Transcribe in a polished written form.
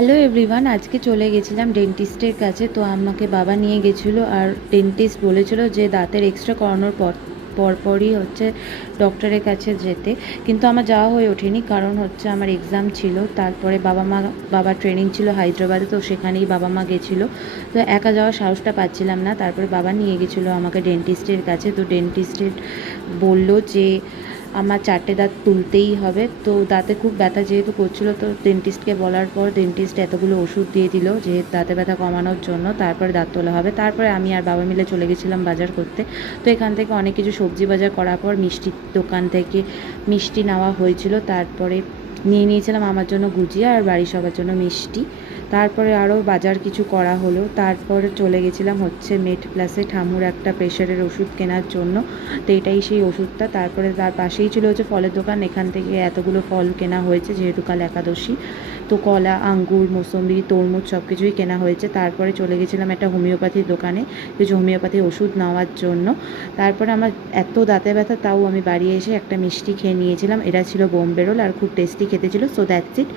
Hello everyone, আজকে চলে গেছিলাম ডেন্টিস্টের কাছে। তো আমাকে বাবা নিয়ে গেছিলো, আর ডেন্টিস্ট বলেছিল যে দাঁতের এক্সট্রা করানোর পরপরই হচ্ছে ডক্টরের কাছে যেতে। কিন্তু আমার যাওয়া হয়ে ওঠেনি, কারণ হচ্ছে আমার এক্সাম ছিল। তারপরে বাবার ট্রেনিং ছিল হায়দ্রাবাদে, তো সেখানেই বাবা মা গেছিলো। তো একা যাওয়ার সাহসটা পাচ্ছিলাম না। তারপরে বাবা নিয়ে গেছিলো আমাকে ডেন্টিস্টের কাছে। তো ডেন্টিস্টের বললো যে আমার 4টে দাঁত তুলতেই হবে। তো দাঁতে খুব ব্যথা যেহেতু করছিলো, তো ডেন্টিস্টকে বলার পর ডেন্টিস্ট এতগুলো ওষুধ দিয়ে দিল যে দাঁতে ব্যথা কমানোর জন্য। তারপরে দাঁত তোলা হবে। তারপরে আমি আর বাবা মিলে চলে গেছিলাম বাজার করতে। তো এখান থেকে অনেক কিছু সবজি বাজার করার পর মিষ্টির দোকান থেকে মিষ্টি নেওয়া হয়েছিল। তারপরে নিয়ে নিয়েছিলাম আমার জন্য গুজিয়া আর বাড়ির সবার জন্য মিষ্টি। তারপরে আরও বাজার কিছু করা হলো। তারপরে চলে গেছিলাম হচ্ছে মেড প্লাসে ঠাম্মুর একটা প্রেশারের ওষুধ কেনার জন্য। তো এটাই সেই ওষুধটা। তারপরে তার পাশেই ছিল হচ্ছে ফলের দোকান। এখান থেকে এতগুলো ফল কেনা হয়েছে যেহেতু কাল একাদশী। তো কলা, আঙ্গুর, মোসম্বি, তরমুজ সব কিছুই কেনা হয়েছে। তারপরে চলে গেছিলাম একটা হোমিওপ্যাথির দোকানে কিছু হোমিওপ্যাথি ওষুধ নেওয়ার জন্য। তারপরে আমার এত দাঁতে ব্যথা, তাও আমি বাড়ি এসে একটা মিষ্টি খেয়ে নিয়েছিলাম। এটা ছিল বোম্বে রোল আর খুব টেস্টি খেতে ছিল। So that's it.